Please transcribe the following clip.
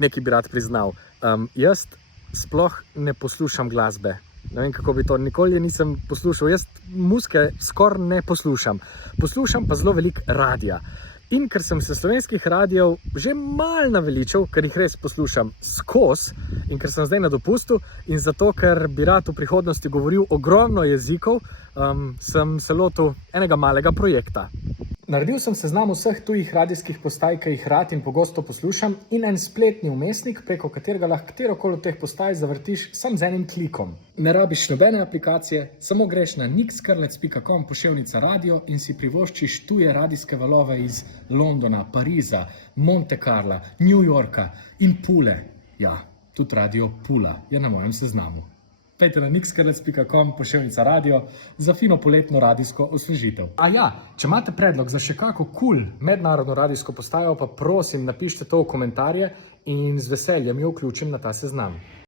nekaj bi rad priznal. Jaz sploh ne poslušam glasbe. Ne vem, kako bi to, nikoli je nisem poslušal. Jaz muzike skoraj ne poslušam. Poslušam pa zelo veliko radija. In ker sem se slovenskih radijev že malo naveličal, ker jih res poslušam skozi, in ker sem zdaj na dopustu, in zato, ker bi rad v prihodnosti govoril ogromno jezikov, sem se lotil enega malega projekta. Naredil sem seznam vseh tujih radijskih postaj, ki jih rad in pogosto poslušam, in en spletni vmesnik, preko katerega lahko katerokoli od teh postaj zavrtiš sam z enim klikom. Ne rabiš nobene aplikacije, samo greš na nixkrlec.com/radio in si privoščiš tuje radijske valove iz Londona, Pariza, Monte Carla, New Yorka in Pule. Ja, tudi radio Pula je na mojem seznamu. Pejte na nixkrlec.com/radio za fino poletno radijsko osvežitev. A ja, če imate predlog za še kako kul mednarodno radijsko postajo, pa prosim napišite to v komentarje in z veseljem jo vključim na ta seznam.